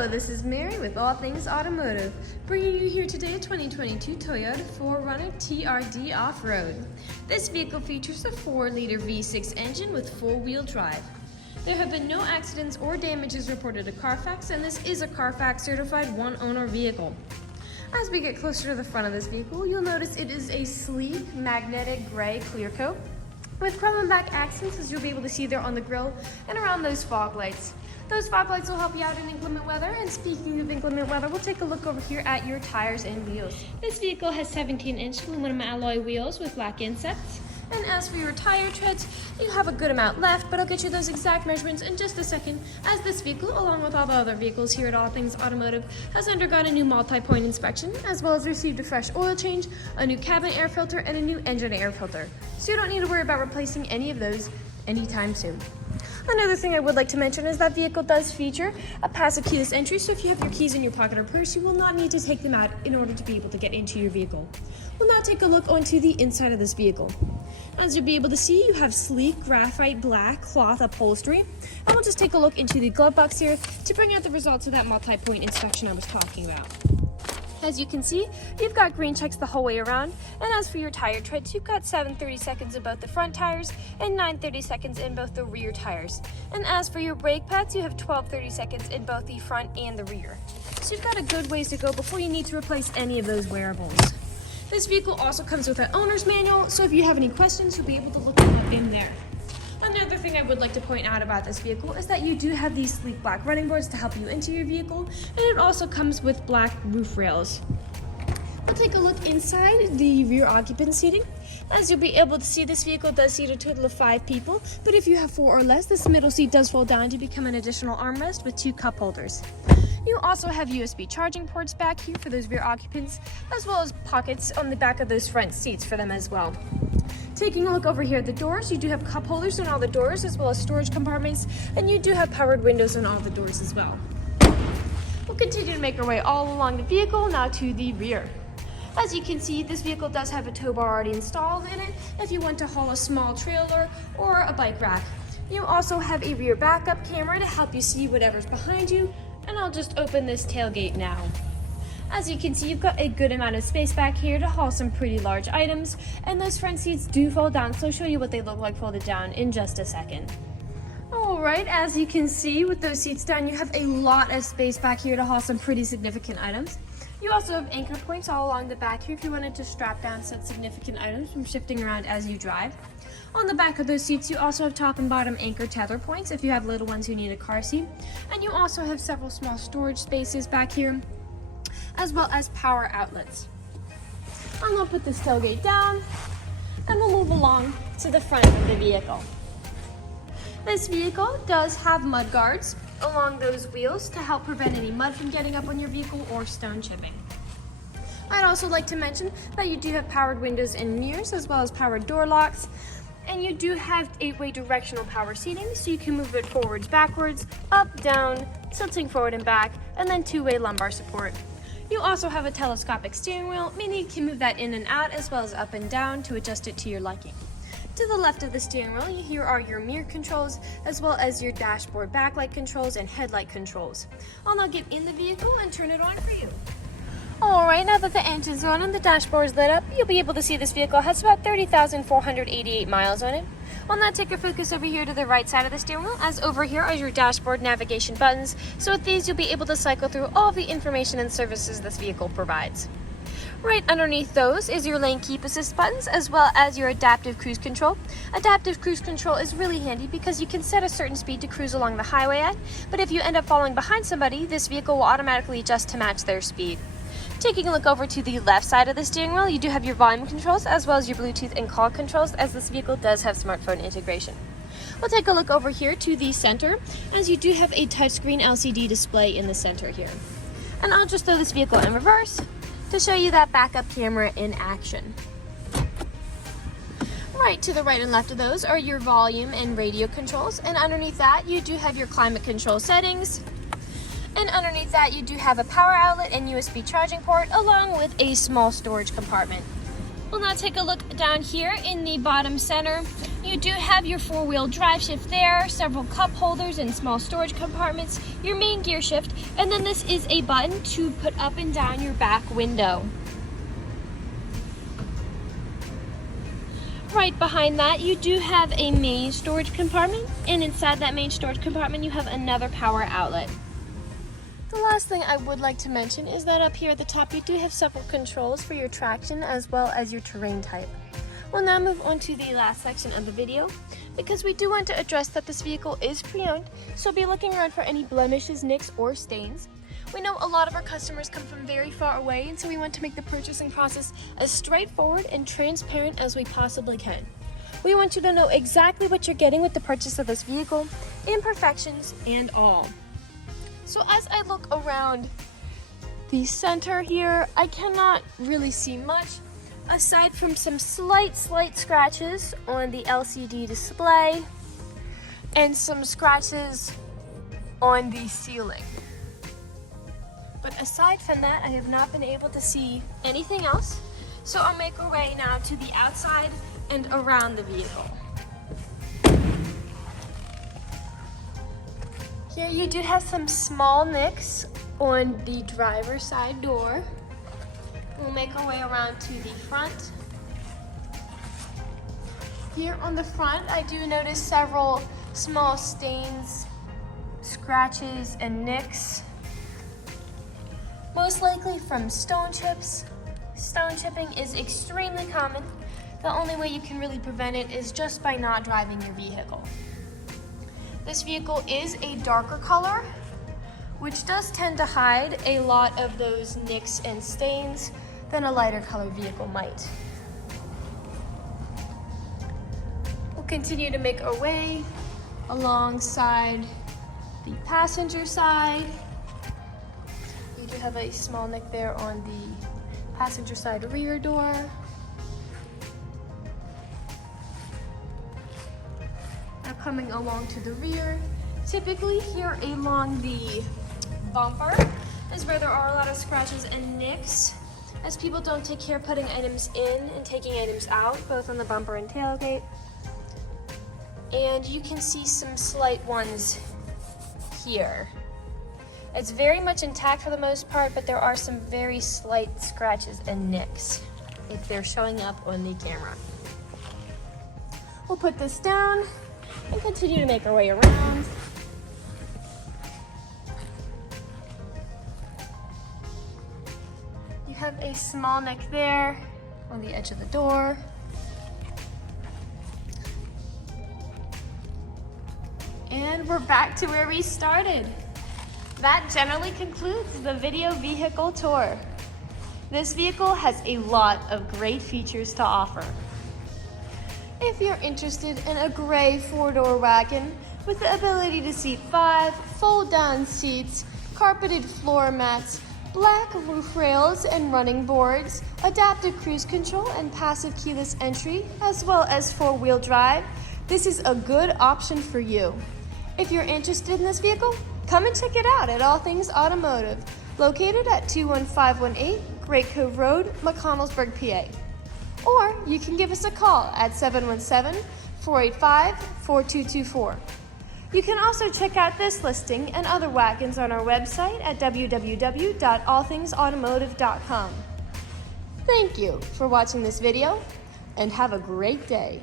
Hello, this is Mary with All Things Automotive, bringing you here today a 2022 Toyota 4RUNNER TRD Off-Road. This vehicle features a 4-liter V6 engine with four-wheel drive. There have been no accidents or damages reported to CARFAX, and this is a CARFAX certified one-owner vehicle. As we get closer to the front of this vehicle, you'll notice it is a sleek, magnetic gray clear coat with chrome and black accents, as you'll be able to see there on the grille and around those fog lights. Those fog lights will help you out in inclement weather, and speaking of inclement weather, we'll take a look over here at your tires and wheels. This vehicle has 17-inch aluminum alloy wheels with black insets. And as for your tire treads, you have a good amount left, but I'll get you those exact measurements in just a second, as this vehicle, along with all the other vehicles here at All Things Automotive, has undergone a new multi-point inspection, as well as received a fresh oil change, a new cabin air filter, and a new engine air filter. So you don't need to worry about replacing any of those anytime soon. Another thing I would like to mention is that vehicle does feature a passive keyless entry, so if you have your keys in your pocket or purse, you will not need to take them out in order to be able to get into your vehicle. We'll now take a look onto the inside of this vehicle. As you'll be able to see, you have sleek graphite black cloth upholstery, and we'll just take a look into the glove box here to bring out the results of that multi-point inspection I was talking about. As you can see, you've got green checks the whole way around, and as for your tire treads, you've got 7/32 in both the front tires and 9/32 in both the rear tires. And as for your brake pads, you have 12/32 in both the front and the rear. So you've got a good ways to go before you need to replace any of those wearables. This vehicle also comes with an owner's manual, so if you have any questions, you'll be able to look them up in there. Another thing I would like to point out about this vehicle is that you do have these sleek black running boards to help you into your vehicle, and it also comes with black roof rails. We'll take a look inside the rear occupant seating. As you'll be able to see, this vehicle does seat a total of 5 people, but if you have 4 or less, this middle seat does fold down to become an additional armrest with 2 cup holders. You also have USB charging ports back here for those rear occupants, as well as pockets on the back of those front seats for them as well. Taking a look over here at the doors, you do have cup holders on all the doors, as well as storage compartments, and you do have powered windows on all the doors as well. We'll continue to make our way all along the vehicle, now to the rear. As you can see, this vehicle does have a tow bar already installed in it if you want to haul a small trailer or a bike rack. You also have a rear backup camera to help you see whatever's behind you, and I'll just open this tailgate now. As you can see, you've got a good amount of space back here to haul some pretty large items, and those front seats do fold down, so I'll show you what they look like folded down in just a second. Alright, as you can see, with those seats down, you have a lot of space back here to haul some pretty significant items. You also have anchor points all along the back here if you wanted to strap down such significant items from shifting around as you drive. On the back of those seats, you also have top and bottom anchor tether points if you have little ones who need a car seat. And you also have several small storage spaces back here, as well as power outlets. I'm going to put this tailgate down, and we'll move along to the front of the vehicle. This vehicle does have mud guards along those wheels to help prevent any mud from getting up on your vehicle or stone chipping. I'd also like to mention that you do have powered windows and mirrors, as well as powered door locks, and you do have 8-way directional power seating, so you can move it forwards, backwards, up, down, tilting forward and back, and then 2-way lumbar support. You also have a telescopic steering wheel, meaning you can move that in and out, as well as up and down to adjust it to your liking. To the left of the steering wheel, here are your mirror controls, as well as your dashboard backlight controls and headlight controls. I'll now get in the vehicle and turn it on for you. Alright, now that the engine's on and the dashboard is lit up, you'll be able to see this vehicle has about 30,488 miles on it. We'll now take your focus over here to the right side of the steering wheel, as over here are your dashboard navigation buttons. So with these, you'll be able to cycle through all the information and services this vehicle provides. Right underneath those is your lane keep assist buttons, as well as your adaptive cruise control. Adaptive cruise control is really handy because you can set a certain speed to cruise along the highway at, but if you end up falling behind somebody, this vehicle will automatically adjust to match their speed. Taking a look over to the left side of the steering wheel, you do have your volume controls, as well as your Bluetooth and call controls, as this vehicle does have smartphone integration. We'll take a look over here to the center, as you do have a touchscreen LCD display in the center here. And I'll just throw this vehicle in reverse to show you that backup camera in action. Right to the right and left of those are your volume and radio controls, and underneath that you do have your climate control settings. And underneath that, you do have a power outlet and USB charging port, along with a small storage compartment. We'll now take a look down here in the bottom center, You do have your 4-wheel drive shift there, several cup holders and small storage compartments, your main gear shift, and then this is a button to put up and down your back window. Right behind that, you do have a main storage compartment, and inside that main storage compartment you have another power outlet. The last thing I would like to mention is that up here at the top you do have several controls for your traction as well as your terrain type. We'll now move on to the last section of the video because we do want to address that this vehicle is pre-owned, so be looking around for any blemishes, nicks, or stains. We know a lot of our customers come from very far away, and so we want to make the purchasing process as straightforward and transparent as we possibly can. We want you to know exactly what you're getting with the purchase of this vehicle, imperfections and all. So as I look around the center here, I cannot really see much aside from some slight scratches on the LCD display and some scratches on the ceiling. But aside from that, I have not been able to see anything else. So I'll make our way now to the outside and around the vehicle. Here you do have some small nicks on the driver's side door. We'll make our way around to the front. Here on the front, I do notice several small stains, scratches, and nicks. Most likely from stone chips. Stone chipping is extremely common. The only way you can really prevent it is just by not driving your vehicle. This vehicle is a darker color, which does tend to hide a lot of those nicks and stains than a lighter colored vehicle might. We'll continue to make our way alongside the passenger side. You do have a small nick there on the passenger side rear door. Now coming along to the rear, typically here along the bumper is where there are a lot of scratches and nicks, as people don't take care of putting items in and taking items out, both on the bumper and tailgate. And you can see some slight ones here. It's very much intact for the most part, but there are some very slight scratches and nicks if they're showing up on the camera. We'll put this down and continue to make our way around. You have a small nick there on the edge of the door. And we're back to where we started. That generally concludes the video vehicle tour. This vehicle has a lot of great features to offer. If you're interested in a gray 4-door wagon with the ability to seat 5, fold-down seats, carpeted floor mats, black roof rails and running boards, adaptive cruise control and passive keyless entry, as well as 4-wheel drive, this is a good option for you. If you're interested in this vehicle, come and check it out at All Things Automotive, located at 21518 Great Cove Road, McConnellsburg, PA. Or you can give us a call at 717-485-4224. You can also check out this listing and other wagons on our website at www.allthingsautomotive.com. Thank you for watching this video, and have a great day.